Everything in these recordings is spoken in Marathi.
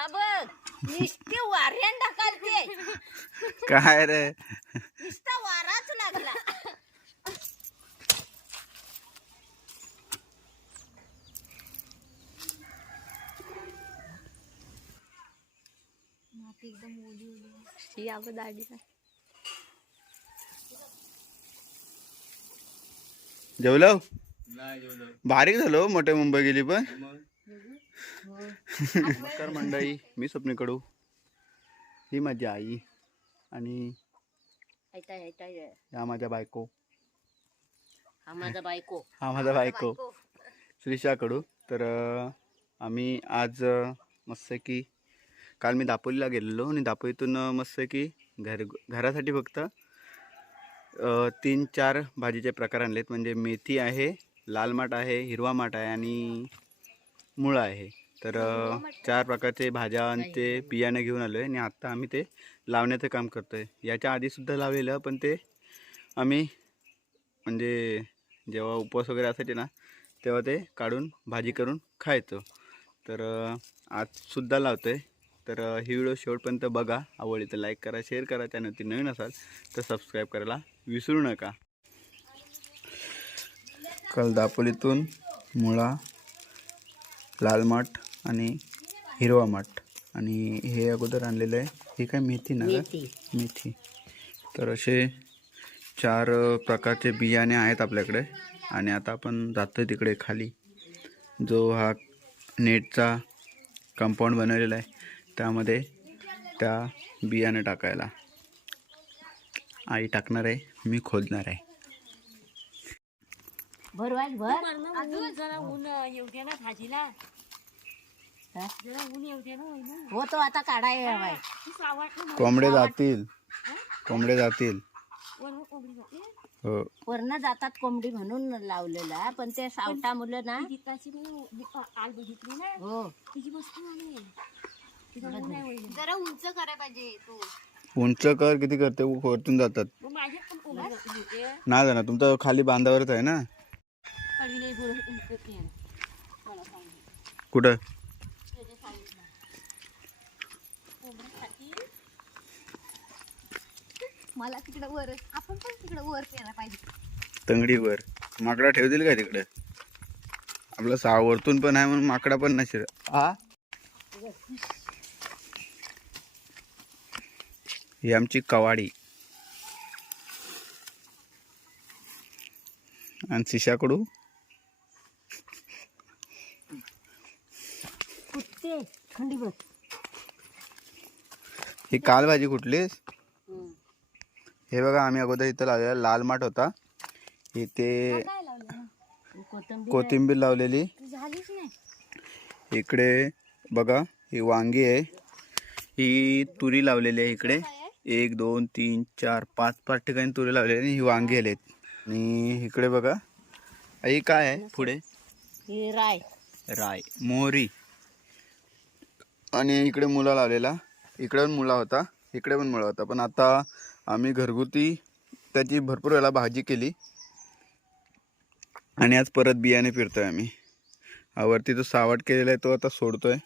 हा बघ नुसती वाऱ्यान ढकलते काय रे? नुसता वाराच लागला. जेवलो? बारीक झालो मोठे मुंबई गेली पण. नमस्कार मंडळी मी स्वप्नी कडू. ही माझी आई आणि या माझ्या बायको. हा माझा बायको. हा माझा बायको. श्रीषा कडू. तर आम्ही आज मस्त की काल मी दापोलीला गेलेलो आणि दापोलीतून मस्त की घर घरासाठी फक्त तीन चार भाजीचे प्रकार आणलेत. म्हणजे मेथी आहे लाल माठ आहे हिरवा माठ आहे आणि मुळा आहे. तर अं, चार प्रकारचे भाज्या आणि ते बियाणं घेऊन आलो आहे आणि आत्ता आम्ही ते लावण्याचं काम करतो आहे याच्या आधीसुद्धा लावलेलं पण ते आम्ही म्हणजे जेव्हा उपवास वगैरे असायचे ना तेव्हा ते काढून भाजी करून खायचो. तर आजसुद्धा लावतो आहे तर ही व्हिडिओ शेवटपर्यंत बघा. आवडली तर लाईक करा शेअर करा. चॅनलची नवीन असाल तर सबस्क्राईब करायला विसरू नका. काल दापोलीतून मुळा लाल माठ आणि हिरवा माठ. आणि हे अगोदर आणलेलं आहे. हे काय मेथी ना? मेथी. मेथी. तर असे चार प्रकारचे बियाणे आहेत आपल्याकडे. आणि आता आपण जातो तिकडे खाली. जो हा नेटचा कंपाऊंड बनवलेला आहे. त्यामध्ये त्या बियाणे टाकायला. आई टाकणार आहे मी खोदणार आहे. भर वाज भर. अजून? जरा ऊन येऊ ना भाजीला. हा? जरा ऊन येऊ दे ना होय ना. हो तो आता काढाय हवाय तू सावटलं ना. कोंबडे जातील. कोंबडे जातील. वरून कोंबडी जाते हो. वरनं जातात कोंबडी म्हणून लावलेला पण ते सावटा मुलं ना गीताची मी बघितली ना. हो. तिची मस्त आली तिचा ऊन आहे होईल जरा उंच करायला पाहिजे तो. उंच कर किती करते उ- वरतून जातात. मग माझ्या पण कोंबडी होते नाही जाणार तुमचं खाली बांधावरच आहे ना. कुठं? मला तिकडे वर आपण पण तिकडे वर केला पाहिजे. तंगडीवर. माकडा ठेवतील काय तिकडे? आपलं सा वरतून पण आहे म्हणून माकडा पण नसेल. हा ही आमची कवाडी. आणि शिशाकडू थंडी बघ. ही काल भाजी कुठलीस? हे बघा आम्ही अगोदर इथं लावलेला लाल माठ होता. इथे कोथंबीर लावलेली. इकडे बघा ही वांगी आहे. ही तुरी लावलेली आहे इकडे. एक दोन तीन चार पाच पाच ठिकाणी तुरी लावलेली आणि ही वांगी आलेत. आणि इकडे बघा ही काय आहे पुढे? ही राय. राय मोहरी. आणि इकडे मुला लावलेला. इकडे पण मुला होता इकडे पण मुळा होता. पण आता आम्ही घरगुती त्याची भरपूर वेळा भाजी केली. आणि आज परत बियाणे फिरतोय आम्ही. वरती जो सावट केलेला आहे तो आता सोडतोय.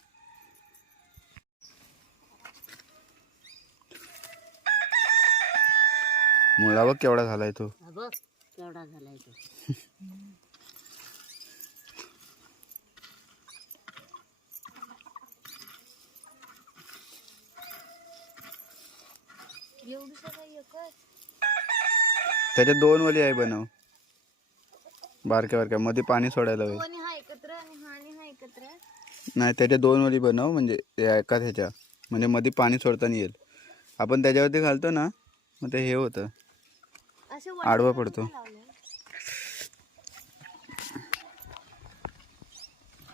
मुळा बघ केवढा झालाय तो. केवढा झालाय तो. एवढं सगळं एकच? त्याच्यात दोन वली आहे बनव. बारक्या बारक्या. मध्ये पाणी सोडायला होईल आणि हा एकत्र आणि हा आणि हा एकत्र? नाही त्याच्या दोन वली बनव म्हणजे या एकाच ह्याच्या. म्हणजे मध्ये पाणी सोडताना येईल. आपण त्याच्यावरती घालतो ना मग ते हे होतं. असे आडवा पडतो. लावले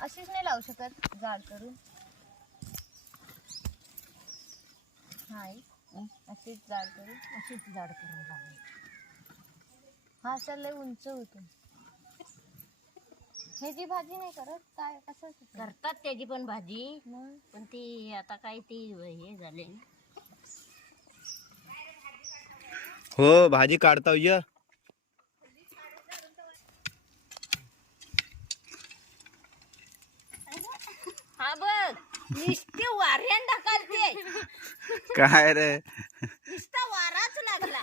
अशीच नाही लावू शकत जाड करून. नाही अशीच जाड करून अशीच जाड करून. हा असं लय उंच होतो. ह्याची भाजी नाही करत काय कसं करतात त्याची पण भाजी मग? पण ती आता काय ती हे झाले. हो भाजी काढता ये. हा बघ. नुसती वाऱ्यान ढकलते. काय रे? नुसता वाराच लागला.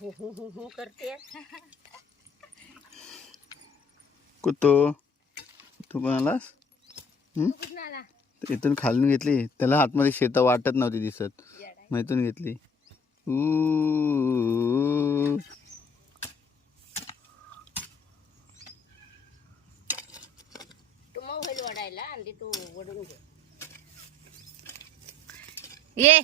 हु, हु, हु, हु करते. कुतो तू पण आलास हं? इथून खालून घेतली. त्याला आतमध्ये शेता वाटत नव्हती दिसत. मग इथून घेतली. ऊ. तू मग होईल वडायला आणि तू वडून घे ये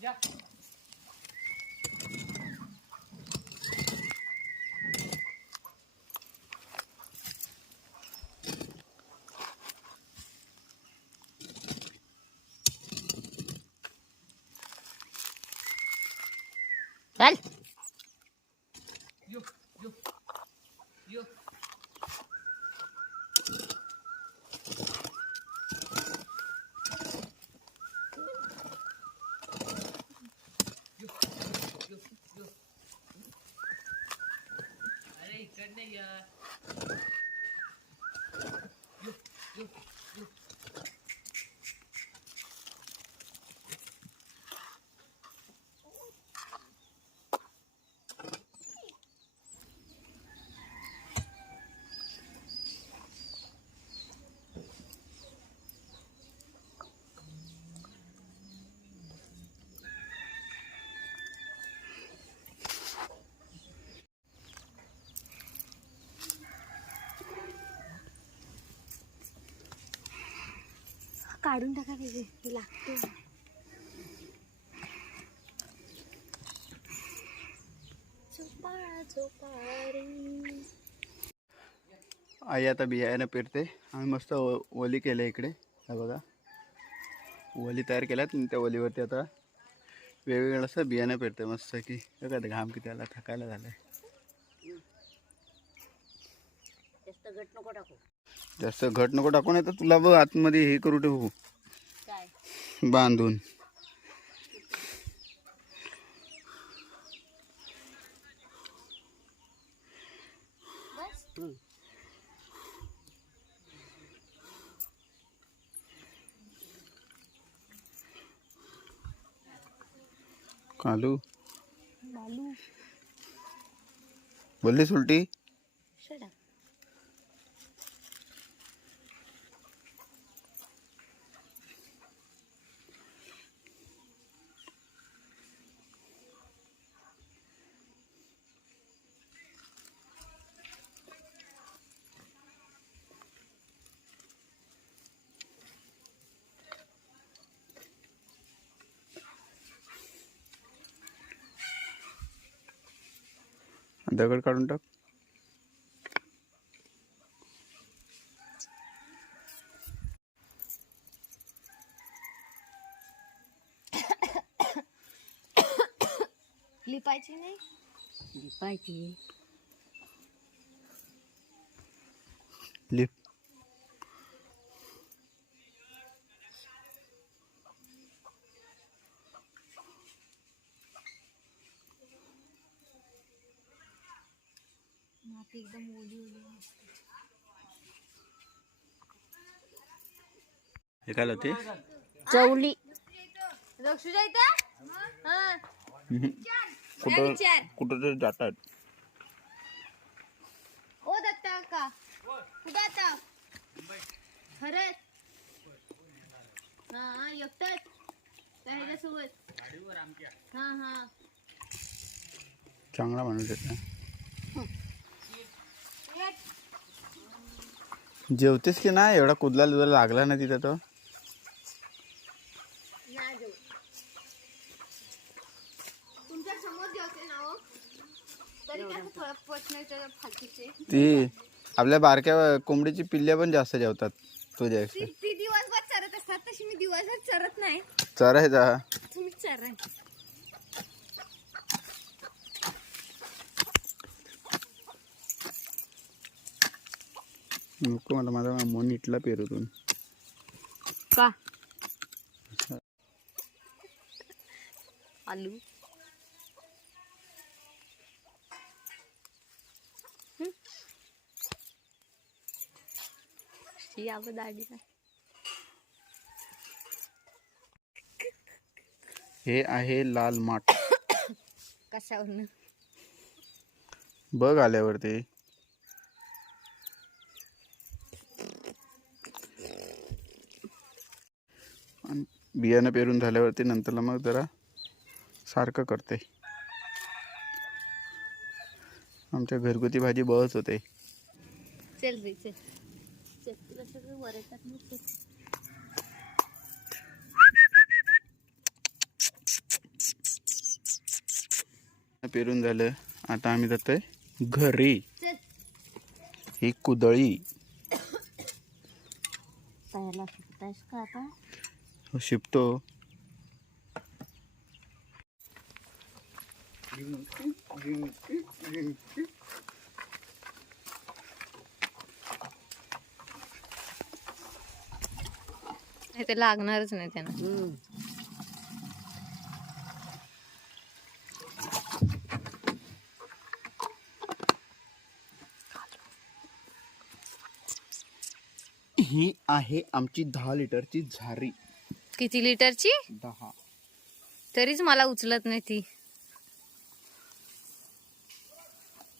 যা चल काढून टाका त्याचे हे लागते आई आता बियाणं पेरते. आम्ही मस्त ओ- ओली केलं इकडे. हे बघा. ओली तयार केल्यात आणि त्या ओलीवरती आता वेगवेगळं असं बियाणं पेरते. मस्त की बघा घाम किती आला थकायला झालाय. जास्त घट नको टाकू. जास्त घट नको टाकून येतं तुला बघ आतमध्ये हे करू ठेवू. बांधून. कालू. बोललीस उलटी? दगड काढून टाक. लिपायची नाही? लिपायची. माती एकदम ओली ओली. हे काय चवली. इथं? हा. कुठं कुठं तरी जातात. ओ दत्ता का कुठं आता? खरंच हा हा एकटंच. काय ह्याच्यासोबत. हा हा. चांगला माणूस आहे जेवतेस की नाही? एवढा कुदला लुदला लागला ना तिथं तो. ती आपल्या बारक्या कोंबडीची पिल्ल्या पण जास्त जेवतात तुझ्यापेक्षा ती ती दिवसभर चरत असतात तशी मी दिवसभर चरत नाही. चरायचा तुम्ही चराय नको मला माझा मन इटला पेरूतून. का? आलू. यावं दाढीला हे आहे लाल माठ. कशावरनं? बघ आल्यावरती आणि बियाणं पेरून झाल्यावरती नंतरला मग जरा सारखं करते. आमच्या घरगुती भाजी बळच होते. पेरून झालं. आता आम्ही जातोय घरी. ही कुदळी. का आता? शिपतो ते लागणारच नाही त्यांना. ही आहे आमची दहा लिटरची झारी किती लिटरची? दहा. तरीच मला उचलत नाही ती.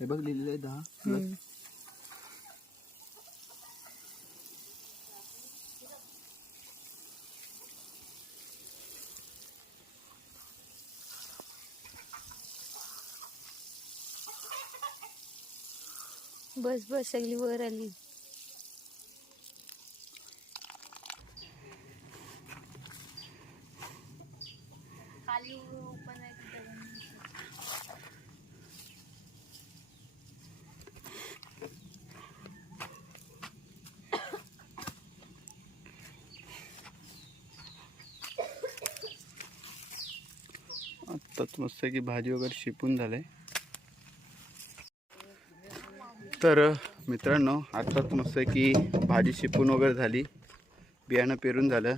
हे बघ लिहिलेलं आहे दहा. हम्म. बस बस सगळी वर आली. आत्ताच मस्त की भाजी वगैरे शिपून झाले तर मित्रांनो आत्ताच मस्त की भाजी शिपून वगैरे झाली. बियाणं पेरून झालं.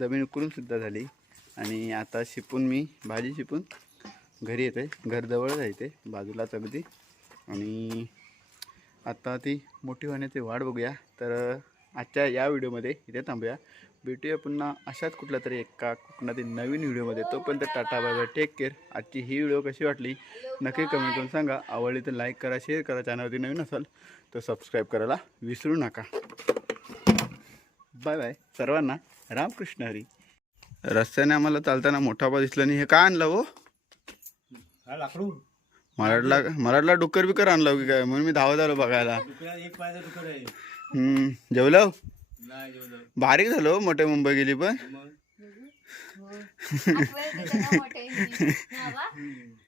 जमीन उकरून सुद्धा झाली. आणि आता शिपून मी भाजी शिपून घरी येते घरजवळ जायते बाजूलाच अगदी. आणि आता ती मोठी होण्याची वाढ बघूया. तर आजच्या या व्हिडिओमध्ये इथे थांबूया. भेटूया पुन्हा अशाच कुठल्या तरी एका कुठल्या नवीन व्हिडिओमध्ये. तोपर्यंत tata bye bye take care आजची ही व्हिडिओ कशी वाटली? नक्की कमेंट करून सांगा. आवडली तर लाईक करा शेअर करा. चॅनलवरती नवीन असाल तर सबस्क्राईब करायला विसरू नका. बाय बाय सर्वांना रामकृष्ण हरी. रस्त्याने आम्हाला चालताना मोठा बा दिसला नाही. हे काय आणलं हो? लाकडू मला वाटलं डुक्कर बिकर आणलं की काय? म्हणून मी धावत आलो बघायला. जेवलं बारीक झालो मोठे मुंबई गेली पण.